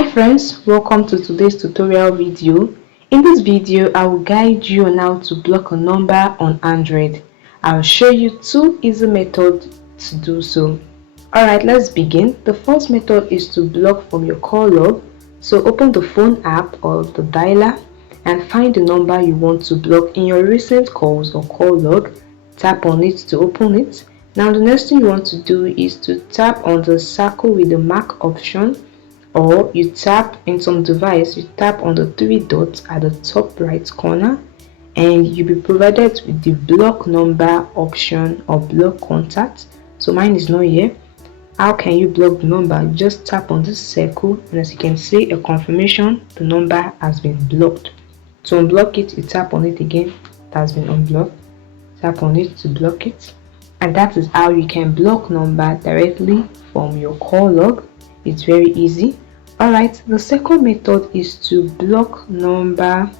Hi friends, welcome to today's tutorial video. In this video, I will guide you on how to block a number on Android. I'll show you two easy methods to do so. Alright, let's begin. The first method is to block from your call log. So open the phone app or the dialer and find the number you want to block in your recent calls or call log. Tap on it to open it. Now the next thing you want to do is to tap on the circle with the mark option, or you tap in some device, you tap on the three dots at the top right corner and you'll be provided with the block number option or block contact. So mine is not here. How can you block the number? You just tap on this circle and as you can see, a confirmation the number has been blocked. To unblock it, you tap on it again, it has been unblocked. Tap on it to block it, and that is how you can block number directly from your call log. It's very easy. Alright, the second method is to block number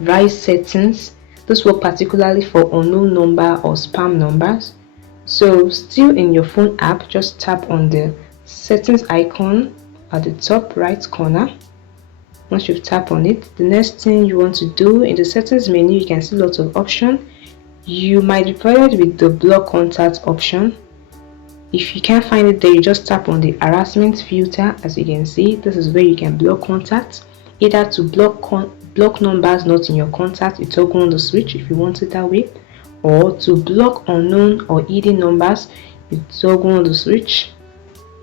via settings. This works particularly for unknown number or spam numbers. So still in your phone app, just tap on the settings icon at the top right corner. Once you've tapped on it, the next thing you want to do in the settings menu, you can see lots of options. You might be provided with the block contact option. If you can't find it there, you just tap on the harassment filter. As you can see, this is where you can block contacts, either to block numbers not in your contact, you toggle on the switch if you want it that way, or to block unknown or hidden numbers, you toggle on the switch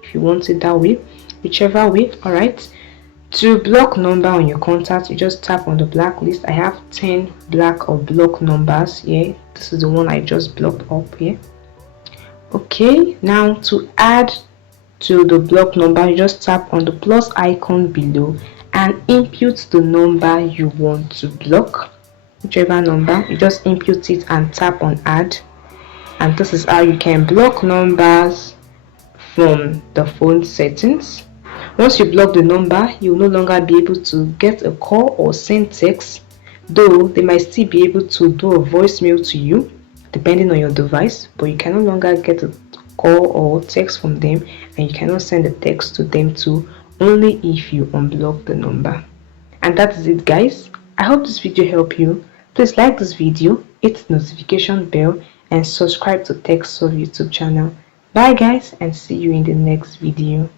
if you want it that way, whichever way. Alright, to block number on your contact, you just tap on the blacklist. I have 10 black or block numbers here. This is the one I just blocked up here. Okay, now to add to the block number, you just tap on the plus icon below and input the number you want to block. Whichever number, you just input it and tap on add, and this is how you can block numbers from the phone settings. Once you block the number, you will no longer be able to get a call or send text, though they might still be able to do a voicemail to you depending on your device, but you can no longer get a call or text from them, and you cannot send a text to them too, only if you unblock the number. And that is it, guys. I hope this video helped you. Please like this video, hit the notification bell and subscribe to TechSolve YouTube channel. Bye guys, and see you in the next video.